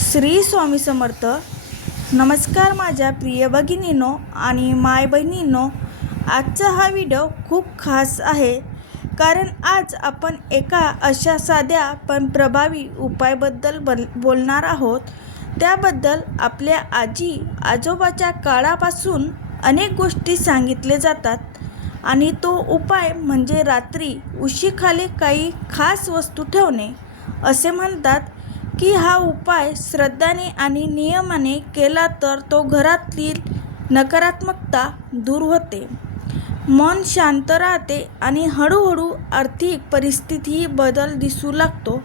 श्री स्वामी समर्थ. नमस्कार माझ्या प्रिय भगिनींनो आणि माय बहिणींनो. आजचा हा व्हिडिओ खूप खास आहे, कारण आज आपण एका अशा साध्या पण प्रभावी उपायाबद्दल बोलणार आहोत. त्याबद्दल आपल्या आजी आजोबाच्या काळापासून अनेक गोष्टी सांगितले जातात आणि तो उपाय म्हणजे रात्री उशीखाली काही खास वस्तू ठेवणे. असे म्हणतात की हा उपाय श्रद्धेने आणि नियमाने केला तर तो घरातील नकारात्मकता दूर होते, मन शांत राहते आणि हळूहळू आर्थिक परिस्थितीही बदल दिसू लागतो.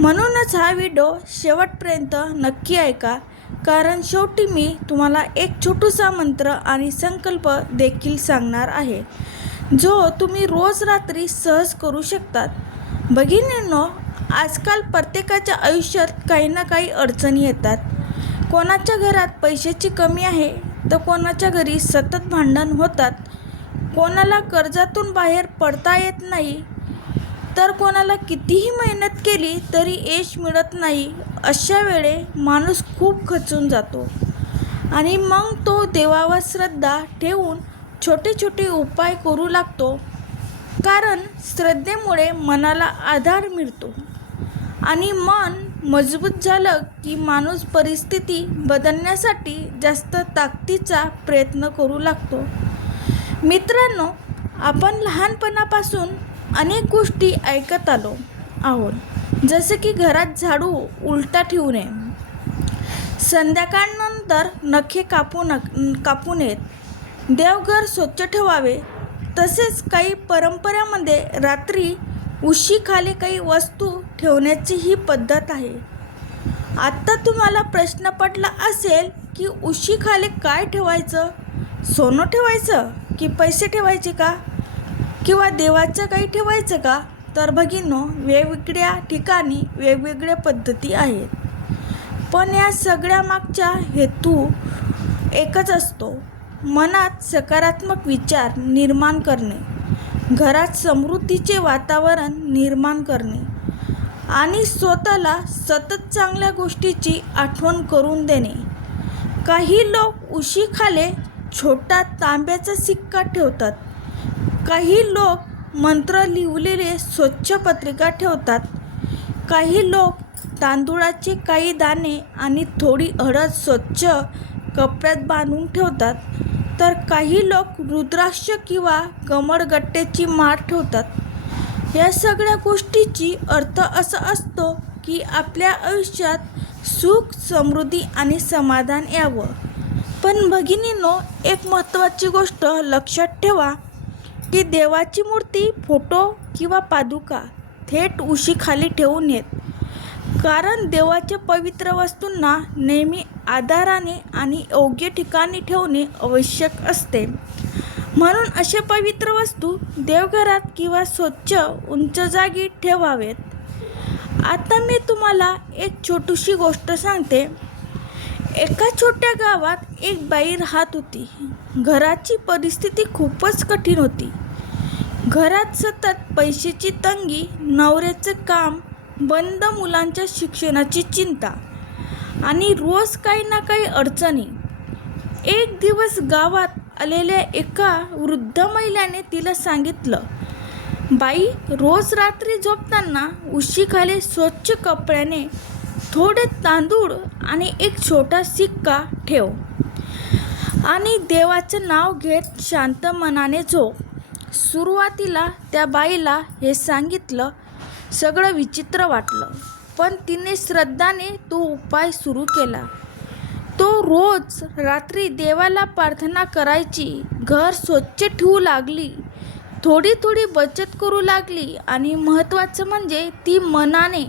म्हणूनच हा व्हिडिओ शेवटपर्यंत नक्की ऐका, कारण शेवटी मी तुम्हाला एक छोटासा मंत्र आणि संकल्प देखील सांगणार आहे, जो तुम्ही रोज रात्री सहज करू शकतात. भगिनींनो, आजकाल प्रत्येकाच्या आयुष्यात काही ना काही अडचणी येतात. कोणाच्या घरात पैशाची कमी आहे तर कोणाच्या घरी सतत भांडण होतात, कोणाला कर्जातून बाहेर पडता येत नाही, तर कोणाला कितीही मेहनत केली तरी यश मिळत नाही. अशा वेळे माणूस खूप खचून जातो आणि मग तो देवावर श्रद्धा ठेवून छोटे छोटे उपाय करू लागतो, कारण श्रद्धेमुळे मनाला आधार मिळतो आणि मन मजबूत झालं की माणूस परिस्थिती बदलण्यासाठी जास्त ताकदीचा प्रयत्न करू लागतो. मित्रांनो, आपण लहानपणापासून अनेक गोष्टी ऐकत आलो आहोत, जसे की घरात झाडू उलटा ठेवू नये, संध्याकाळनंतर नखे कापू नयेत, देवघर स्वच्छ ठेवावे. तसेच काही परंपरांमध्ये रात्री उशीखाली काही वस्तू ठेवण्याची ही पद्धत आहे. आत्ता तुम्हाला प्रश्न पडला असेल की उशीखाली काय ठेवायचं? सोनं ठेवायचं की पैसे ठेवायचे का, किंवा देवाचं काही ठेवायचं का? तर भगिनींनो, वेगवेगळ्या ठिकाणी वेगवेगळ्या पद्धती आहेत, पण या सगळ्या मागचा हेतू एकच असतो: मनात सकारात्मक विचार निर्माण करणे, घरात समृद्धीचे वातावरण निर्माण करणे आणि स्वतःला सतत चांगल्या गोष्टीची आठवण करून देणे. काही लोक उशीखाली छोटा तांब्याचा सिक्का ठेवतात, काही लोक मंत्र लिहिलेले स्वच्छ पत्रिका ठेवतात, काही लोक तांदूळाचे काही दाणे आणि थोडी हळद स्वच्छ कपड्यात बांधून ठेवतात, तर काही लोक रुद्राक्ष किंवा कमळगट्ट्याची माळ ठेवतात. या सगळ्या गोष्टीची अर्थ असा असतो की आपल्या आयुष्यात सुख, समृद्धी आणि समाधान यावं. पण भगिनींनो, एक महत्त्वाची गोष्ट लक्षात ठेवा की देवाची मूर्ती, फोटो किंवा पादुका थेट उशीखाली ठेवू नयेत, कारण देवाच्या पवित्र वस्तूंना नेहमी आधाराने आणि योग्य ठिकाणी ठेवणे आवश्यक असते. म्हणून अशा पवित्र वस्तू देवघरात किंवा स्वच्छ उंच जागी ठेवावेत. आता मी तुम्हाला एक छोटीशी गोष्ट सांगते. एका छोट्या गावात एक बाई राहत होती. घराची परिस्थिती खूपच कठीण होती. घरात सतत पैशाची तंगी, नवऱ्याचं काम बंद, मुलांच्या शिक्षणाची चिंता आणि रोज काही ना काही अडचणी. एक दिवस गावात आलेल्या एका वृद्ध महिलेने तिला सांगितलं, बाई, रोज रात्री झोपताना उशीखाली स्वच्छ कपड्याने थोडे तांदूळ आणि एक छोटा सिक्का ठेव आणि देवाचं नाव घेत शांत मनाने झोप. सुरुवातीला त्या बाईला हे सांगितलं सगळं विचित्र वाटलं, पण तिने श्रद्धेने तो उपाय सुरू केला. तो रोज रात्री देवाला प्रार्थना करायची, घर स्वच्छ ठेवू लागली, थोडी थोडी बचत करू लागली आणि महत्त्वाचं म्हणजे ती मनाने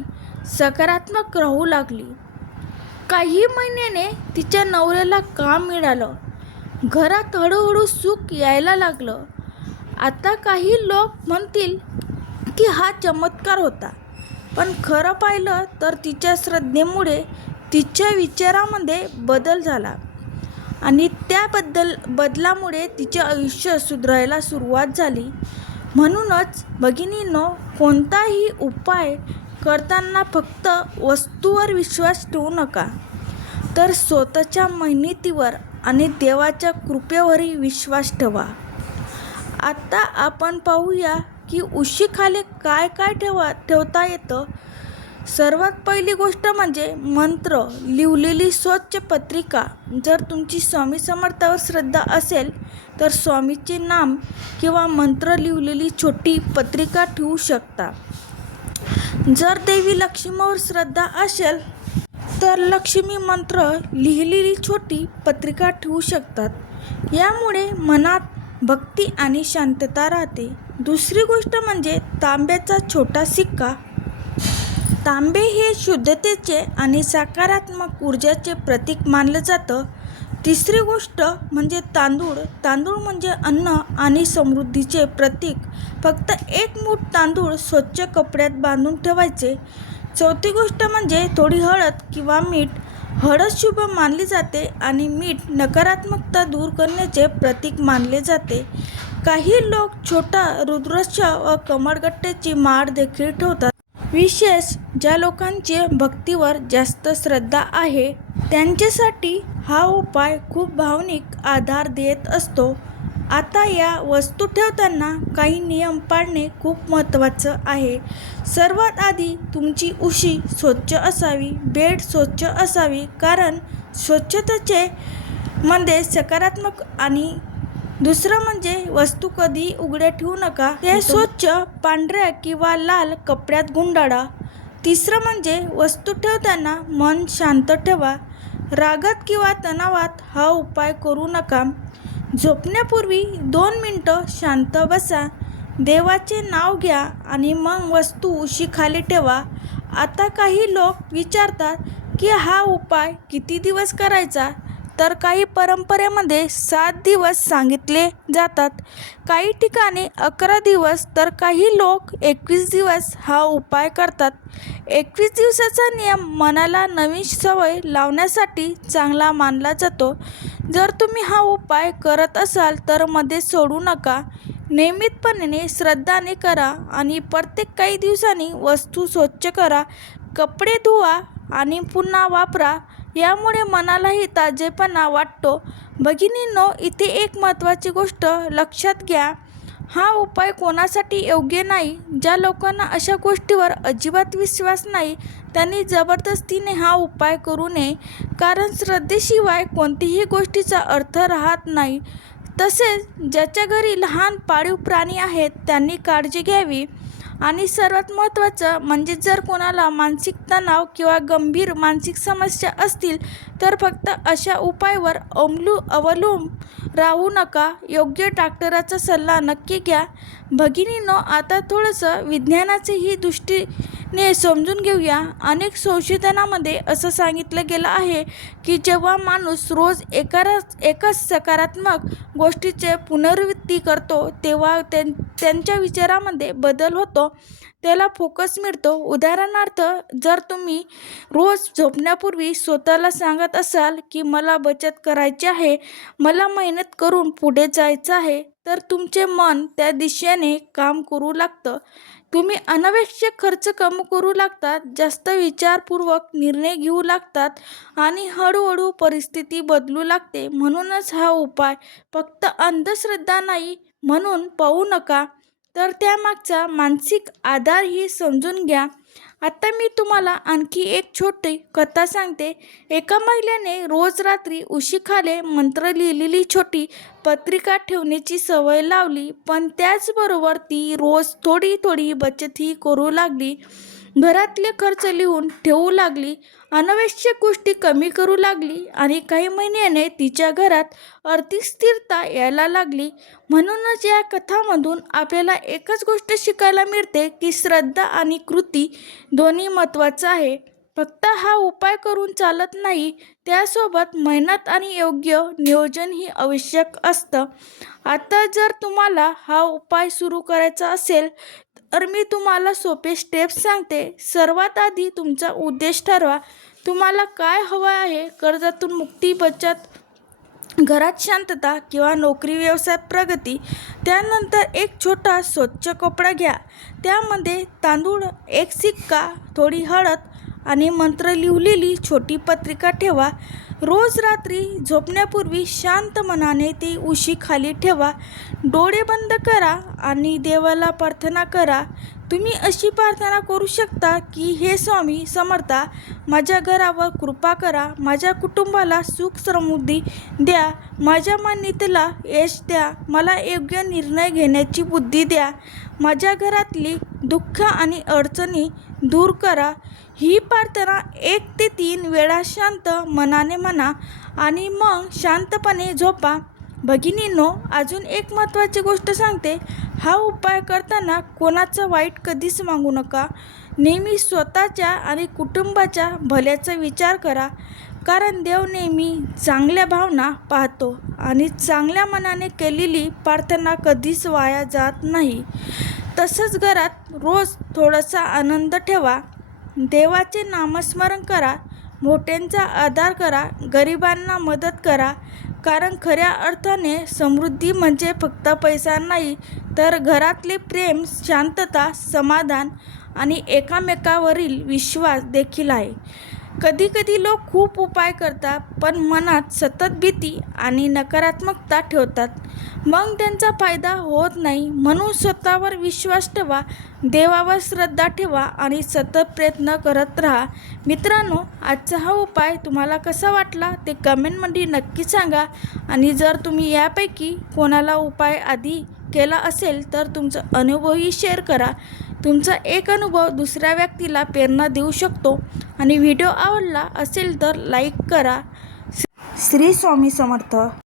सकारात्मक राहू लागली. काही महिन्याने तिच्या नवऱ्याला काम मिळालं, घरात हळूहळू सुख यायला लागलं. आता काही लोक म्हणतील की हा चमत्कार होता, पण खरं पाहिलं तर तिच्या श्रद्धेमुळे तिच्या विचारामध्ये बदल झाला आणि त्या बदलामुळे तिचे आयुष्य सुधारायला सुरुवात झाली. म्हणूनच भगिनींनो, कोणताही उपाय करताना फक्त वस्तूवर विश्वास ठेवू नका, तर स्वतःच्या मेहनतीवर आणि देवाच्या कृपेवरही विश्वास ठेवा. आता आपण पाहूया की उशीखाली काय काय ठेवता येतं. सर्वात पहिली गोष्ट म्हणजे मंत्र लिहिलेली स्वच्छ पत्रिका. जर तुमची स्वामी समर्थावर श्रद्धा असेल तर स्वामीचे नाम किंवा मंत्र लिहिलेली छोटी पत्रिका ठेवू शकता. जर देवी लक्ष्मीवर श्रद्धा असेल तर लक्ष्मी मंत्र लिहिलेली छोटी पत्रिका ठेवू शकतात. यामुळे मनात भक्ती आणि शांतता राहते. दुसरी गोष्ट म्हणजे तांब्याचा छोटा सिक्का. तांबे हे शुद्धतेचे आणि सकारात्मक ऊर्जाचे प्रतीक मानलं जातं. तिसरी गोष्ट म्हणजे तांदूळ. तांदूळ म्हणजे अन्न आणि समृद्धीचे प्रतीक. फक्त एक मूठ तांदूळ स्वच्छ कपड्यात बांधून ठेवायचे. चौथी गोष्ट म्हणजे थोडी हळद किंवा मीठ. हळद शुभ मानली जाते आणि मीठ नकारात्मकता दूर करण्याचे प्रतीक मानले जाते. काही लोक छोटा रुद्राक्ष व कमळगट्ट्याची माळ देखील ठेवतात. विशेष ज्या लोकांची भक्तीवर जास्त श्रद्धा आहे त्यांच्यासाठी हा उपाय खूप भावनिक आधार देत असतो. आता या वस्तू ठेवताना काही नियम पाळणे खूप महत्त्वाचं आहे. सर्वात आधी तुमची उशी स्वच्छ असावी. बेड स्वच्छ असावी, कारण स्वच्छतेचे मध्ये सकारात्मक. आणि दुसरं म्हणजे वस्तू कधी उघड्या ठेवू नका. ते स्वच्छ पांढऱ्या किंवा लाल कपड्यात गुंडाळा. तिसरं म्हणजे वस्तू ठेवताना मन शांत ठेवा. रागात किंवा तणावात हा उपाय करू नका. झोपण्यापूर्वी 2 मिनिटं शांत बसा. देवाचे नाव घ्या आणि मग वस्तू उशीखाली ठेवा. आता काही लोक विचारतात की हा उपाय किती दिवस करायचा, तर काही परंपरेमध्ये 7 दिवस सांगितले जातात. काही ठिकाणी 11 दिवस, तर काही लोक 21 दिवस हा उपाय करतात. 21 दिवसाचा नियम मनाला नवीन सवय लावण्यासाठी चांगला मानला जातो. जर तुम्ही हा उपाय करत असाल तर मध्ये सोडू नका. नियमितपणे श्रद्धाने करा आणि प्रत्येक काही दिवसांनी वस्तू स्वच्छ करा, कपडे धुवा आणि पुन्हा वापरा. यामुळे मनालाही ताजेपणा वाटतो. भगिनींनो, इथे एक महत्त्वाची गोष्ट लक्षात घ्या. हा उपाय कोणासाठी योग्य नाही. ज्या लोकांना अशा गोष्टीवर अजिबात विश्वास नाही त्यांनी जबरदस्तीने हा उपाय करू नये, कारण श्रद्धेशिवाय कोणतीही गोष्टीचा अर्थ राहत नाही. तसेच ज्याच्या घरी लहान पाळीव प्राणी आहेत त्यांनी काळजी घ्यावी. आणि सर्वात महत्त्वाचं म्हणजे जर कोणाला मानसिक तणाव किंवा गंभीर मानसिक समस्या असतील तर फक्त अशा उपायावर अवलंबून राहू नका. योग्य डॉक्टराचा सल्ला नक्की घ्या. भगिनींनो, आता थोडंसं विज्ञानाचेही दृष्टीने समजून घेऊया. अनेक संशोधनामध्ये असं सांगितलं गेलं आहे की जेव्हा माणूस रोज एकाच सकारात्मक गोष्टीचे पुनरावृत्ती करतो तेव्हा त्यांच्या विचारामध्ये बदल होतो, त्याला फोकस मिळतो. उदाहरणार्थ, जर तुम्ही रोज झोपण्यापूर्वी स्वतःला सांगत असाल की मला बचत करायची आहे, मला मेहनत करून पुढे जायचं आहे, तर तुमचे मन त्या दिशेने काम करू लागतं. तुम्ही अनावश्यक खर्च कमी करू लागतात, जास्त विचारपूर्वक निर्णय घेऊ लागतात आणि हळूहळू परिस्थिती बदलू लागते. म्हणूनच हा उपाय फक्त अंधश्रद्धा नाही म्हणून पाहू नका, तर त्यामागचा मानसिक आधारही समजून घ्या. आता मी तुम्हाला आणखी एक छोटी कथा सांगते. एका महिलेने रोज रात्री उशीखाली मंत्र लिहिलेली छोटी पत्रिका ठेवण्याची सवय लावली, पण त्याचबरोबर ती रोज थोडी थोडी बचतही करू लागली. घरातले खर्च लिहून ठेवू लागली, अनावश्यक गोष्टी कमी करू लागली आणि काही महिन्याने तिच्या घरात आर्थिक स्थिरता यायला लागली. म्हणूनच या कथांमधून आपल्याला एकच गोष्ट शिकायला मिळते की श्रद्धा आणि कृती दोन्ही महत्त्वाचं आहे. फक्त हा उपाय करून चालत नाही, त्यासोबत मेहनत आणि योग्य नियोजनही आवश्यक असतं. आता जर तुम्हाला हा उपाय सुरू करायचा असेल तर मी तुम्हाला सोपे स्टेप्स सांगते. सर्वात आधी तुमचा उद्देश ठरवा. तुम्हाला काय हवं आहे? कर्जातून मुक्ती, बचत, घरात शांतता किंवा नोकरी व्यवसायात प्रगती. त्यानंतर एक छोटा स्वच्छ कपडा घ्या, त्यामध्ये तांदूळ, एक सिक्का, थोडी हळद आणि मंत्र लिहिलेली छोटी पत्रिका ठेवा. रोज रात्री झोपण्यापूर्वी शांत मनाने ती उशी खाली ठेवा. डोळे बंद करा आणि देवाला प्रार्थना करा. तुम्ही अशी प्रार्थना करू शकता की हे स्वामी समर्था, माझ्या घरावर कृपा करा, माझ्या कुटुंबाला सुख समृद्धी द्या, माझ्या मान्यतेला यश द्या, मला योग्य निर्णय घेण्याची बुद्धी द्या, माझ्या घरातली दुःख आणि अडचणी दूर करा. ही प्रार्थना 1 ते 3 वेळा शांत मनाने म्हणा आणि मग शांतपणे झोपा. भगिनींनो, अजून एक महत्त्वाची गोष्ट सांगते. हा उपाय करताना कोणाचं वाईट कधीच मागू नका. नेहमी स्वतःच्या आणि कुटुंबाच्या भल्याचा विचार करा, कारण देव नेहमी चांगल्या भावना पाहतो आणि चांगल्या मनाने केलेली प्रार्थना कधीच वाया जात नाही. तसंच घरात रोज थोडासा आनंद ठेवा. देवाचे नामस्मरण करा, मोठ्यांचा आदर करा, गरिबांना मदत करा, कारण खऱ्या अर्थाने समृद्धी म्हणजे फक्त पैसा नाही, तर घरातले प्रेम, शांतता, समाधान आणि एकमेकांवरील विश्वास देखील आहे. कधीकधी लोक खूप उपाय करतात, पण मनात सतत भीती आणि नकारात्मकता ठेवतात. मग त्यांचा फायदा होत नाही. म्हणून स्वतःवर विश्वास ठेवा, देवावर श्रद्धा ठेवा आणि सतत प्रयत्न करत राहा. मित्रांनो, आजचा हा उपाय तुम्हाला कसा वाटला ते कमेंटमध्ये नक्की सांगा. आणि जर तुम्ही यापैकी कोणाला उपाय आधी केला असेल तर तुमचा अनुभवही शेअर करा. तुमचा एक अनुभव दुसऱ्या व्यक्तीला प्रेरणा देऊ शकतो. आणि व्हिडिओ आवडला असेल तर लाईक करा. श्री स्वामी समर्थ.